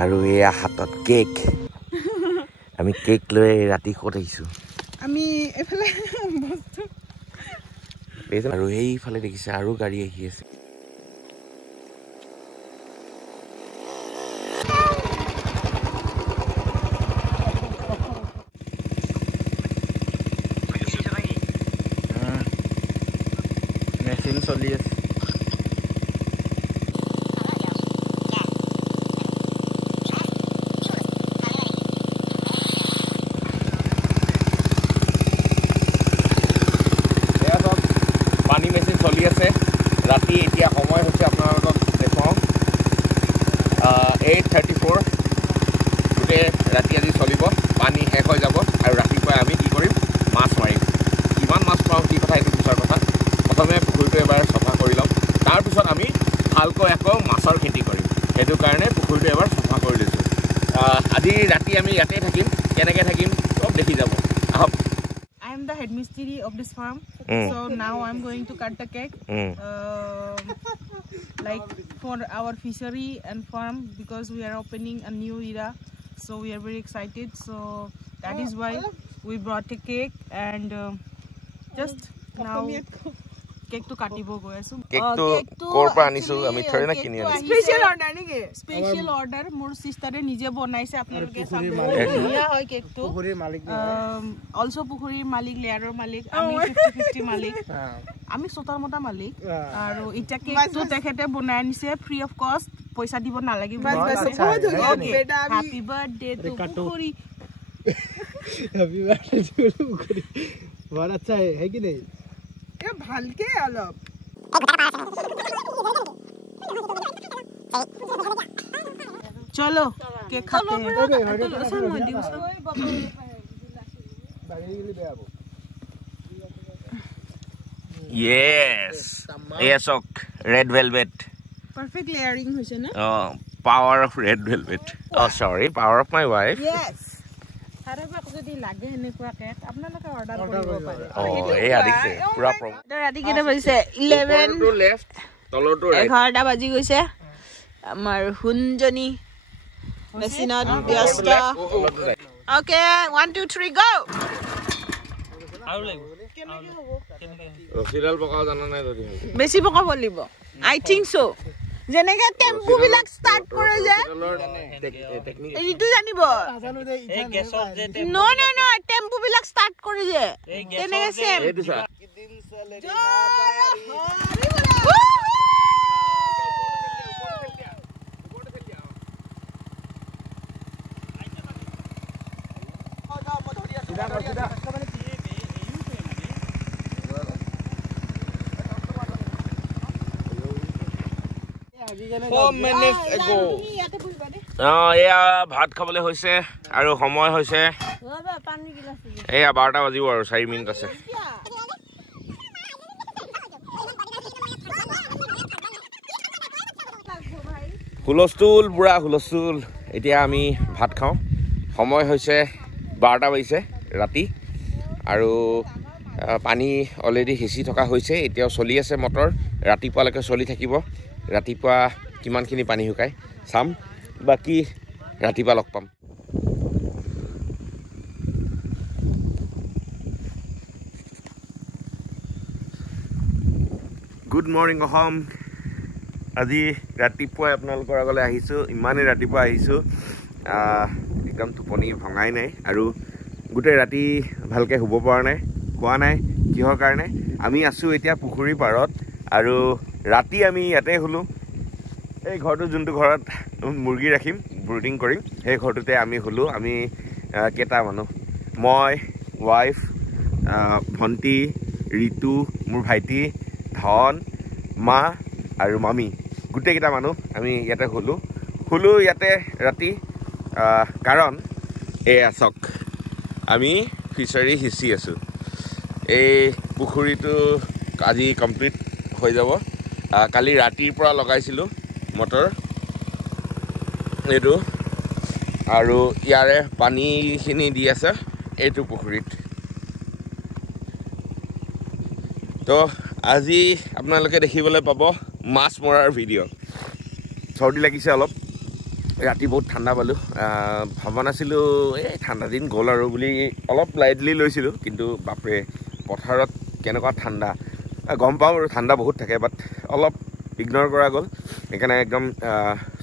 আৰু এয়া হাতত কেক আমি কেক লৈ ৰাতি ক'ত আহিছোঁ আমি এফালে বস্তু আৰু এইফালে দেখিছে আৰু গাড়ী আহি আছে মেচিন চলি আছে ৰাতি এতিয়া সময় হৈছে আপোনালোকক দেখুৱাওঁ 8:34 গোটেই ৰাতি আজি চলিব পানী শেষ হৈ যাব আৰু ৰাতিপুৱাই আমি কি কৰিম মাছ মাৰিম কিমান মাছ পাওঁ কি কথা এইটো পিছৰ কথা প্ৰথমে পুখুৰীটো এবাৰ চফা কৰি ল'ম তাৰপিছত আমি ভালকৈ আকৌ মাছৰ খেতি কৰিম সেইটো কাৰণে পুখুৰীটো এবাৰ চফা কৰি লৈছোঁ আজি ৰাতি আমি ইয়াতে থাকিম কেনেকৈ থাকিম চব দেখি যাব আহক I am the headmistress of this farm. So now I'm going to cut the cake like for our fishery and farm because we are opening a new era. So we are very excited. So that is why we brought a cake and just now cake to katibo go asu. Cake to korpa anisu ami thore na kini ani. Special order niki. Special order mor sister e nije banaise apnaloke sabe. Iya hoy cake to. Pukhuri malik. Also pukhuri malik layer malik ami 50-50 malik. Ami sotar mota malik. Aru eta cake to tekhete banai anise free of cost paisa dibo na lagi. Happy birthday to pukhuri. Happy birthday to pukhuri. बहुत अच्छा है कि नहीं ये ভালকে অলপ চলো cake খাতে yes yes ok red velvet perfect layering hoise na power of red velvet oh sorry power of my wife yes আরে বাক যদি লাগে এনেকুৱা কেক আপোনালোকে অৰ্ডাৰ কৰিব পাৰে এই আদিছে পুৰা ৰাতি কেনে বাজিছে 11 টু লেফট তলটো ৰাইট 11টা বাজি গৈছে আমাৰ হুনজনী মেচিনত ব্যস্ত ওকে 1 2 3 গো আৰু লাগিব কেনেকৈ হ'ব ৰফিলাল পকাও জানা নাই যদি বেছি পকাব লাগিব আই থিংক সো যেনেকে টেম্পু বিলাক স্টার্ট করে যে এইটো জানিব এই গেছৰ যে নো নো নো টেম্পু বিলাক স্টার্ট করে যে তেনেকে সেম এইটো সা দিন চলে এয়া ভাত খাবলৈ হৈছে আৰু সময় হৈছে এয়া 12টা বাজিব আৰু 4 মিনিট আছে হুলস্থুল বুঢ়া হুলস্থুল এতিয়া আমি ভাত খাওঁ সময় হৈছে 12টা বাজিছে ৰাতি আৰু পানী অলৰেডি হিচি থকা হৈছে এতিয়াও চলি আছে মটৰ ৰাতিপুৱালৈকে চলি থাকিব ৰাতিপুৱা কিমানখিনি পানী শুকাই চাম বাকি ৰাতিপুৱা লগ পাম গুড মৰ্নিং অসম আজি ৰাতিপুৱা আপোনালোকৰ আগলৈ আহিছোঁ ইমানে ৰাতিপুৱা আহিছোঁ একদম টোপনি ভঙাই নাই আৰু গোটেই ৰাতি ভালকে শুব পৰা নাই খোৱা নাই কিহৰ কাৰণে আমি আছোঁ এতিয়া পুখুৰী পাৰত আৰু ৰাতি আমি ইয়াতে হলো এই ঘৰটো যোনটো ঘৰত মুৰ্গী ৰাখিম ব্ৰুডিং কৰিম সেই ঘৰটোতে আমি হলো আমি কেটা মানুহ মই ওয়াইফ ভন্টি ঋতু মোৰ ভাইটি ধন মা আৰু মামি গোটেইকেইটা মানুহ আমি ইয়াতে হলো ইয়াতে ৰাতি কাৰণ এই আছক আমি ফিচাৰী হিচি আছো এই পুখুৰীটো আজি কমপ্লিট হৈ যাব কালি ৰাতিৰ পৰা লগাইছিলোঁ মটৰ এইটো আৰু ইয়াৰে পানীখিনি দি আছে এইটো পুখুৰীত তো আজি আপোনালোকে দেখিবলৈ পাব মাছ মৰাৰ ভিডিঅ' চৰ্দি লাগিছে অলপ ৰাতি বহুত ঠাণ্ডা পালোঁ ভবা নাছিলোঁ এই ঠাণ্ডা দিন গ'ল আৰু বুলি অলপ লাইটলি লৈছিলোঁ কিন্তু বাপৰে পথাৰত কেনেকুৱা ঠাণ্ডা গম পাওঁ আৰু ঠাণ্ডা বহুত থাকে বাট অলপ ইগন'ৰ কৰা গ'ল সেইকাৰণে একদম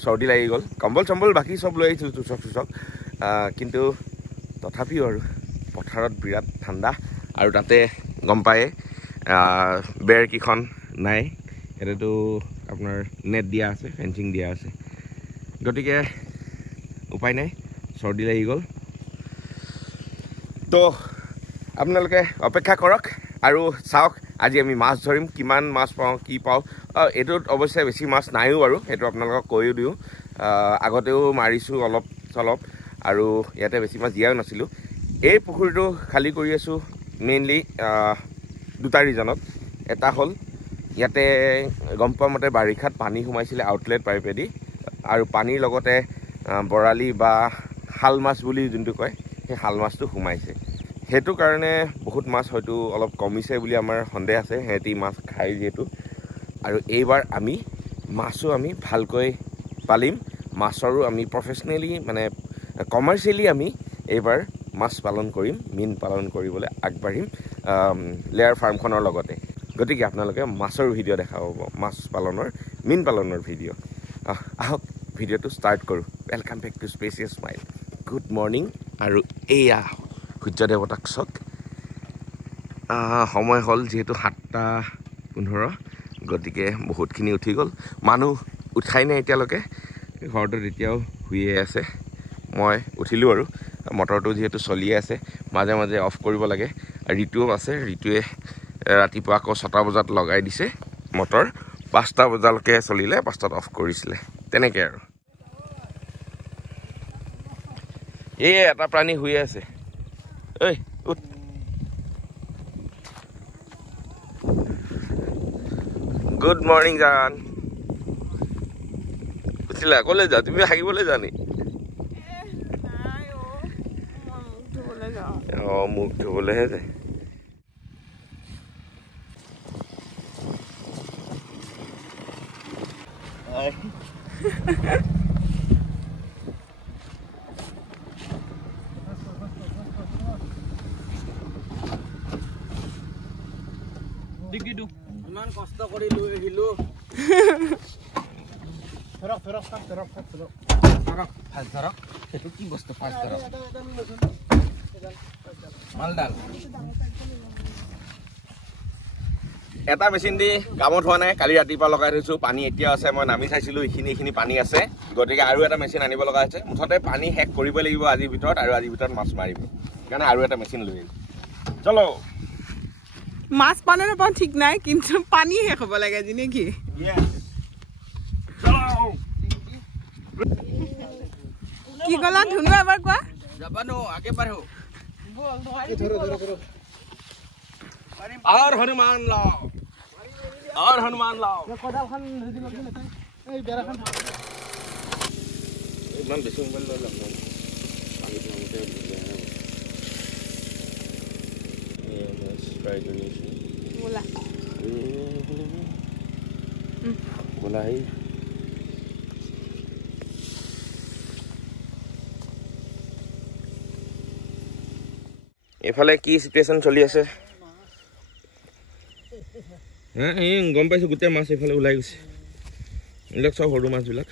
চৰ্দি লাগি গ'ল কম্বল চম্বল বাকী চব লৈ আহিছিলোঁ তুচক কিন্তু তথাপিও আৰু পথাৰত বিৰাট ঠাণ্ডা আৰু তাতে গম পায়ে বেৰকেইখন নাই ইয়াতেতো আপোনাৰ নেট দিয়া আছে ফেঞ্চিং দিয়া আছে গতিকে উপায় নাই চৰ্দি লাগি গ'ল তো আপোনালোকে অপেক্ষা কৰক আৰু চাওক আজি আমি মাছ ধৰিম কিমান মাছ পাওঁ কি পাওঁ এইটোত অৱশ্যে বেছি মাছ নাইও বাৰু সেইটো আপোনালোকক কৈও দিওঁ আগতেও মাৰিছোঁ অলপ চলপ আৰু ইয়াতে বেছি মাছ দিয়াও নাছিলোঁ এই পুখুৰীটো খালী কৰি আছোঁ মেইনলি দুটা ৰিজনত এটা হ'ল ইয়াতে গম পোৱা মতে বাৰিষাত পানী সোমাইছিলে আউটলেট পাইপেদি আৰু পানীৰ লগতে বৰালি বা শাল মাছ বুলি যোনটো কয় সেই শাল মাছটো সোমাইছে সেইটো কাৰণে বহুত মাছ হয়তো অলপ কমিছে বুলি আমাৰ সন্দেহ আছে সিহঁতি মাছ খাই যিহেতু আৰু এইবাৰ আমি মাছো আমি ভালকৈ পালিম মাছৰো আমি প্ৰফেচনেলি মানে কমাৰ্চিয়েলি আমি এইবাৰ মাছ পালন কৰিম মীন পালন কৰিবলৈ আগবাঢ়িম লেয়াৰ ফাৰ্মখনৰ লগতে গতিকে আপোনালোকে মাছৰ ভিডিঅ' দেখা পাব মাছ পালনৰ মীন পালনৰ ভিডিঅ' আহক ভিডিঅ'টো ষ্টাৰ্ট কৰোঁ welcome back to spacious smile good morning আৰু এয়া সূৰ্য দেৱতাক চাওক সময় হ'ল যিহেতু 7:15 গতিকে বহুতখিনি উঠি গ'ল মানুহ উঠাই নাই এতিয়ালৈকে ঘৰটোত এতিয়াও শুয়ে আছে মই উঠিলোঁ আৰু মটৰটো যিহেতু চলিয়ে আছে মাজে মাজে অফ কৰিব লাগে ঋতুও আছে ঋতুৱে ৰাতিপুৱা আকৌ 6টা বজাত লগাই দিছে মটৰ 5টা বজালৈকে চলিলে 5টাত অফ কৰিছিলে তেনেকৈ আৰু এই এটা প্ৰাণী শুই আছে ঐ উঠ গুড মৰ্ণিং জান উঠিলা ক'লৈ যা তুমি হাগিবলৈ জানি মুখ ধুবলৈহে যায় ইমান কষ্ট কৰি লৈ আহিলো ধৰক সেইটো কি বস্তু ফাৰ্ষ্ট ধৰক মালডাল এটা মেচিন দি কামত হোৱা নাই কালি ৰাতিপুৱা লগাই থৈছোঁ পানী এতিয়া আছে মই নামি চাইছিলোঁ এইখিনি পানী আছে গতিকে আৰু এটা মেচিন আনিব লগা হৈছে মুঠতে পানী শেষ কৰিব লাগিব আজিৰ ভিতৰত আৰু আজিৰ ভিতৰত মাছ মাৰিব সেইকাৰণে আৰু এটা মেচিন লৈ আহিলোঁ চলো মাছ পানে নাপাওঁ ঠিক নাই কিন্তু পানী শেষ হ'ব লাগে আজি নেকি কি ক'লা ধুনু এবাৰ কোৱা যাবানো আগে বাঢ়ো और हनुमान लाओ इमान बेसी मोबाइल লৈ লম পানী দিওঁতে ট্রাই করিছি बोला है এফালে কি সিচুয়েশন চলি আছে গম পাইছোঁ গোটেই মাছ এইফালে ওলাই গৈছে এইবিলাক চব সৰু মাছবিলাক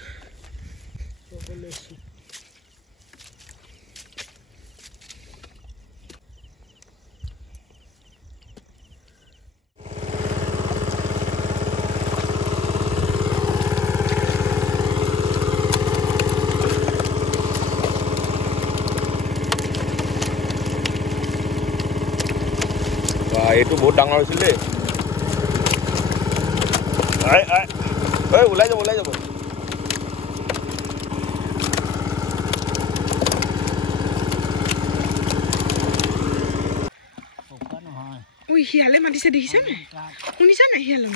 এইটো বহুত ডাঙৰ হৈছিল দেই ওলাই যাব শিয়ালে মাতিছে দেখিছে নে শুনিছা নাই শিয়ালে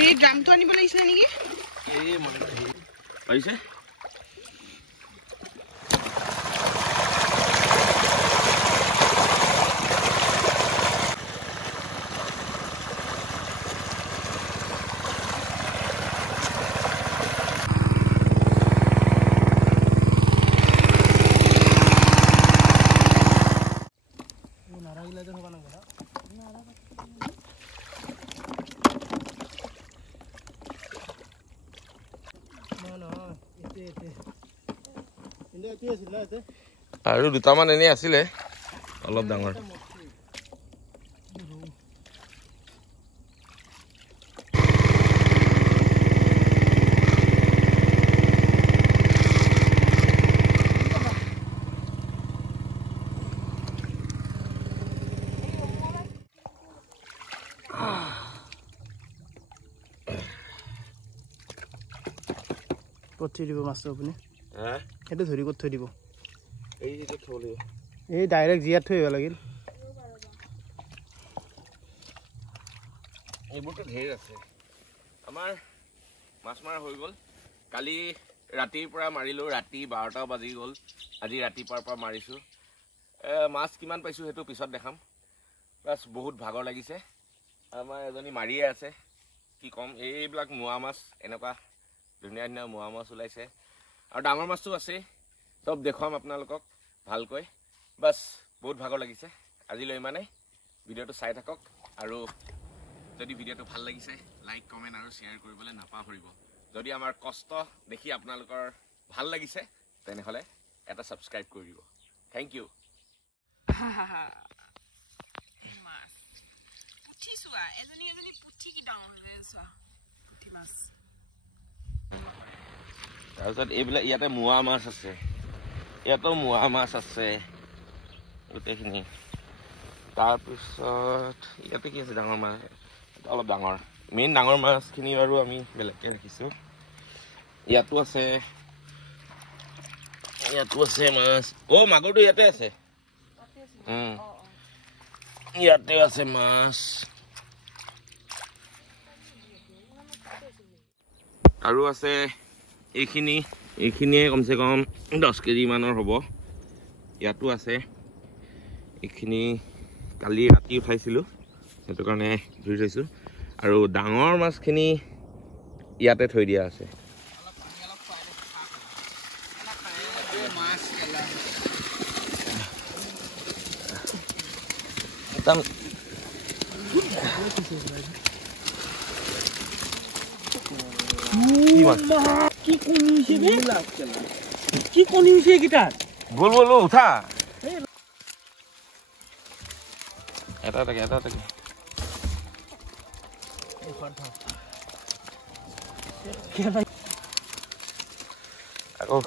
এই ড্ৰামটো আনিব লাগিছিলে নেকি পাৰিছে আৰু দুটামান এনেই আছিলে অলপ ডাঙৰ ক'ত থৈ দিব মাছটো আপুনি সেইটো ধৰি ক'ত থৈ দিব এই ডাইৰেক্ট জিয়াত থৈ আহিব লাগিল এইবোৰতো ঢেৰ আছে আমাৰ মাছ মাৰা হৈ গ'ল কালি ৰাতিৰ পৰা মাৰিলোঁ ৰাতি 12টা বাজি গ'ল আজি ৰাতিপুৱাৰ পৰা মাৰিছোঁ মাছ কিমান পাইছোঁ সেইটো পিছত দেখাম প্লাছ বহুত ভাগৰ লাগিছে আমাৰ এজনী মাৰিয়ে আছে কি ক'ম এইবিলাক মোৱা মাছ এনেকুৱা ধুনীয়া ধুনীয়া মোৱা মাছ ওলাইছে আৰু ডাঙৰ মাছটো আছেই চব দেখুৱাম আপোনালোকক ভালকৈ বাছ বহুত ভাগৰ লাগিছে আজিলৈ ইমানেই ভিডিঅ'টো চাই থাকক আৰু যদি ভিডিঅ'টো ভাল লাগিছে লাইক কমেণ্ট আৰু শ্বেয়াৰ কৰিবলৈ নাপাহৰিব যদি আমাৰ কষ্ট দেখি আপোনালোকৰ ভাল লাগিছে তেনেহ'লে এটা ছাবস্ক্ৰাইব কৰি দিব থেংক ইউ তাৰপিছত এইবিলাক ইয়াতে মোৱা মাছ আছে ইয়াতো মোৱা মাছ আছে গোটেইখিনি তাৰপিছত ইয়াতে কি আছে ডাঙৰ মাছ অলপ ডাঙৰ মেইন ডাঙৰ মাছখিনি বাৰু আমি বেলেগকৈ ৰাখিছোঁ ইয়াতো আছে মাছ মাগুৰটো ইয়াতে আছে ইয়াতে আছে মাছ আৰু আছে এইখিনিয়ে কমচে কম 10 কেজি মানৰ হ'ব ইয়াতো আছে এইখিনি কালি ৰাতি উঠাইছিলোঁ সেইটো কাৰণে ধৰি থৈছোঁ আৰু ডাঙৰ মাছখিনি ইয়াতে থৈ দিয়া আছে কি কণী হৈছে এইকেইটাত বল উঠা এটা থাকে আকৌ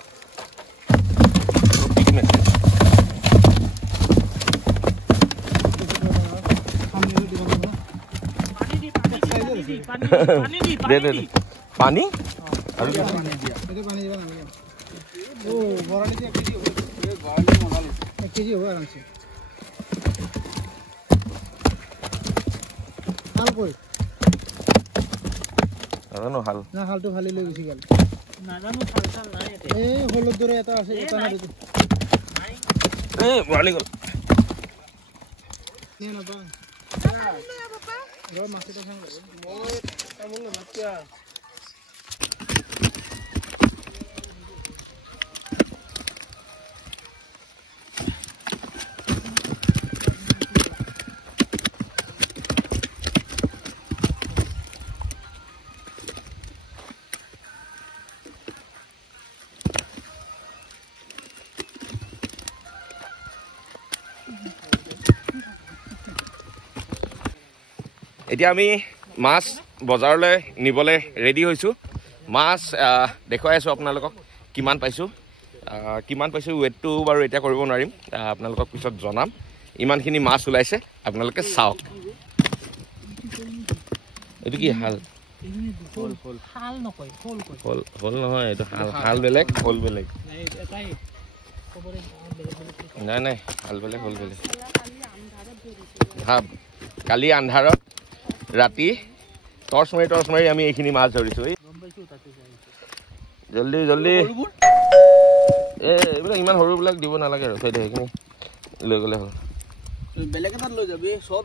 পানী হালটো ফালি লৈ গুচি গ'ল এই হলৰ দৰে এটা আছে বৰালি গ'ল এতিয়া আমি মাছ বজাৰলৈ নিবলৈ ৰেডি হৈছোঁ মাছ দেখুৱাই আছোঁ আপোনালোকক কিমান পাইছোঁ ৱেটটো বাৰু এতিয়া কৰিব নোৱাৰিম আপোনালোকক পিছত জনাম ইমানখিনি মাছ ওলাইছে আপোনালোকে চাওক এইটো কি হাল হল নহয় এইটো হাল বেলেগ হল বেলেগ নাই হাল বেলেগ হল বেলেগ ভাব কালি আন্ধাৰত ৰাতি টৰ্চ মাৰি আমি এইখিনি মাছ ধৰিছোঁ জলদি এইবিলাক ইমান সৰুবিলাক দিব নালাগে আৰু থৈ দে সেইখিনি লৈ গ'লে হ'ল বেলেগ এটাত লৈ যাবি চব